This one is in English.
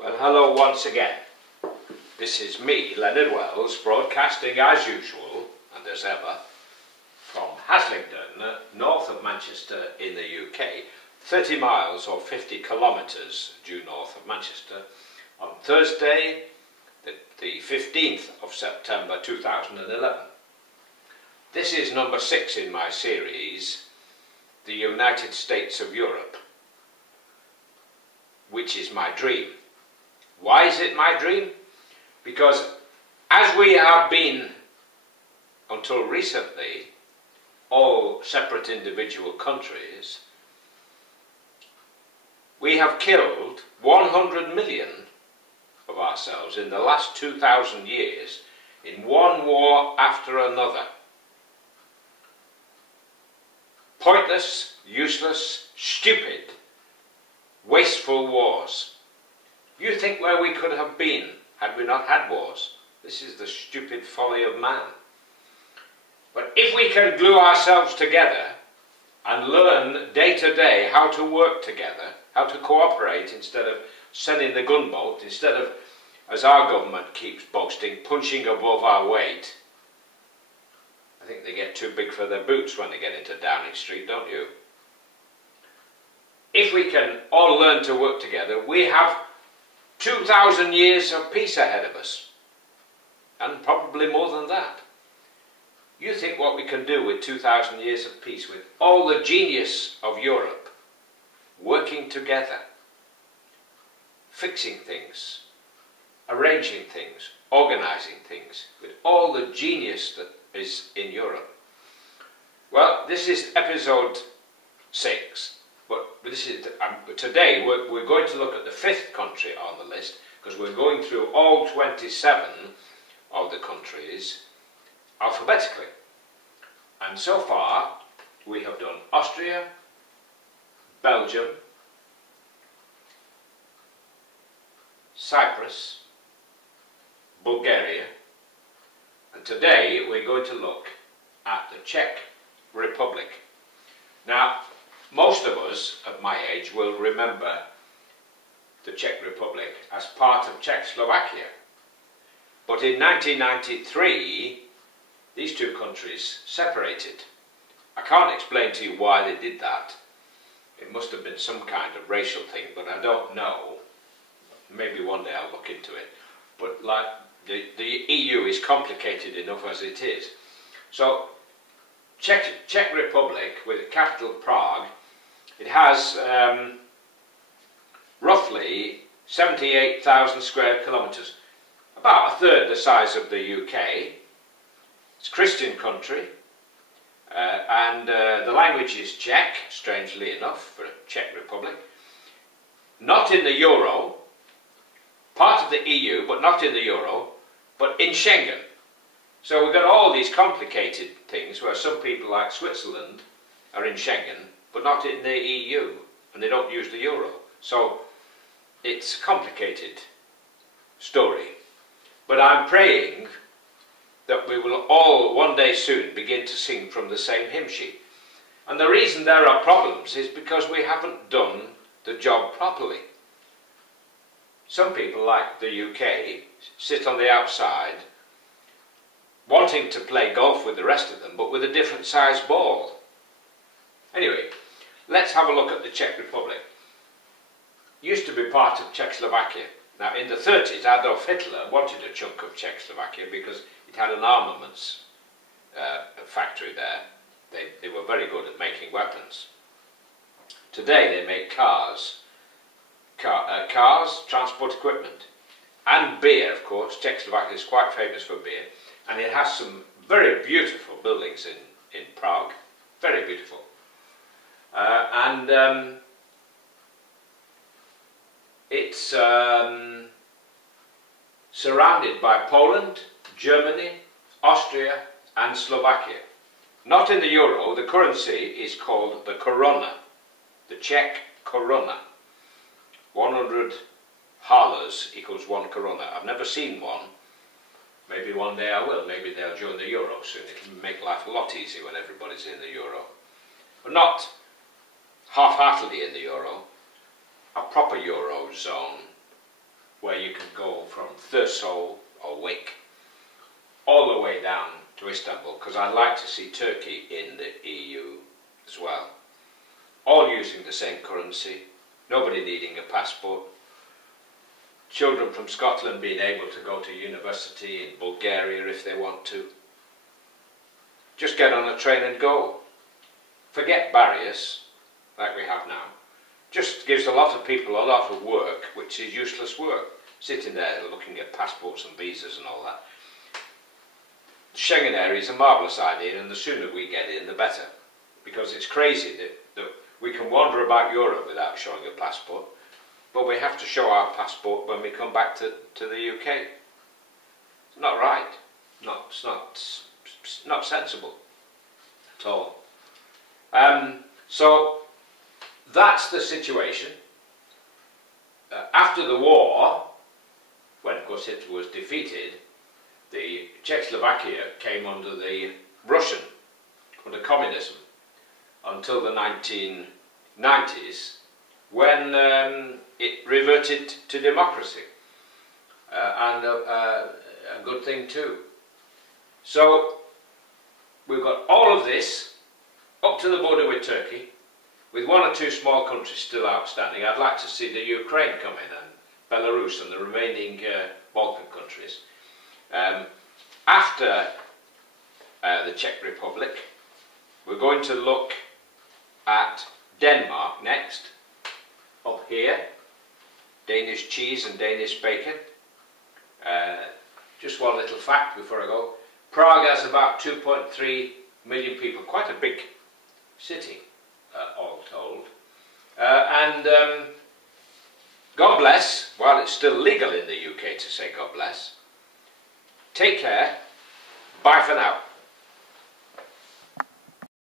Well, hello once again. This is me, Leonard Wells, broadcasting as usual, and as ever, from HASLINGDEN, north of Manchester in the UK, 30 miles or 50 kilometres due north of Manchester, on Thursday, the 15th of September 2011. This is number 6 in my series, The United States of Europe, which is my dream. Why is it my dream? Because as we have been, until recently, all separate individual countries, we have killed 100 million of ourselves in the last 2,000 years in one war after another. Pointless, useless, stupid, wasteful wars. You think where we could have been had we not had wars. This is the stupid folly of man. But if we can glue ourselves together and learn day to day how to work together, how to cooperate instead of sending the gunboat, instead of, as our government keeps boasting, punching above our weight. I think they get too big for their boots when they get into Downing Street, don't you? If we can all learn to work together, we have 2,000 years of peace ahead of us, and probably more than that. You think what we can do with 2,000 years of peace, with all the genius of Europe working together, fixing things, arranging things, organising things, with all the genius that is in Europe. Well, this is episode 6. But this is, today we're going to look at the 5th country on the list, because we're going through all 27 of the countries alphabetically. And so far we have done Austria, Belgium, Cyprus, Bulgaria, and today we're going to look at the Czech Republic. Now, most of us of my age will remember the Czech Republic as part of Czechoslovakia. But in 1993, these two countries separated. I can't explain to you why they did that. It must have been some kind of racial thing, but I don't know. Maybe one day I'll look into it. But like the EU is complicated enough as it is. So, Czech Republic, with the capital Prague, it has roughly 78,000 square kilometres, about a third the size of the UK. It's a Christian country, and the language is Czech, strangely enough, for a Czech Republic. Not in the Euro, part of the EU, but not in the Euro, but in Schengen. So we've got all these complicated things where some people like Switzerland are in Schengen, but not in the EU, and they don't use the Euro. So it's a complicated story. But I'm praying that we will all one day soon begin to sing from the same hymn sheet. And the reason there are problems is because we haven't done the job properly. Some people, like the UK, sit on the outside wanting to play golf with the rest of them, but with a different size ball. Anyway, let's have a look at the Czech Republic. It used to be part of Czechoslovakia. Now, in the 30s, Adolf Hitler wanted a chunk of Czechoslovakia because it had an armaments factory there. They were very good at making weapons. Today, they make cars, transport equipment, and beer, of course. Czechoslovakia is quite famous for beer, and it has some very beautiful buildings in Prague, very beautiful. It's surrounded by Poland, Germany, Austria and Slovakia. Not in the Euro. The currency is called the koruna, the Czech koruna. 100 halas equals 1 koruna. I've never seen one. Maybe one day I will. Maybe they'll join the Euro soon. It can make life a lot easier when everybody's in the Euro. But not half-heartedly in the Euro. A proper Eurozone where you can go from Thurso or Wick all the way down to Istanbul, because I'd like to see Turkey in the EU as well. All using the same currency, nobody needing a passport, children from Scotland being able to go to university in Bulgaria if they want to. Just get on a train and go. Forget barriers like we have now. Just gives a lot of people a lot of work, which is useless work, sitting there looking at passports and visas and all that. The Schengen area is a marvellous idea, and the sooner we get in the better, because it's crazy that we can wander about Europe without showing a passport, but we have to show our passport when we come back to the UK. It's not right. It's not sensible at all. So that's the situation. After the war, when of course Hitler was defeated, the Czechoslovakia came under the Russian, under communism, until the 1990s, when it reverted to democracy, and a good thing too. So we've got all of this up to the border with Turkey, with one or two small countries still outstanding. I'd like to see the Ukraine come in, and Belarus and the remaining Balkan countries. After the Czech Republic, we're going to look at Denmark next, up here. Danish cheese and Danish bacon. Just one little fact before I go. Prague has about 2.3 million people, quite a big city, all told. And God bless, while it's still legal in the UK to say God bless. Take care. Bye for now.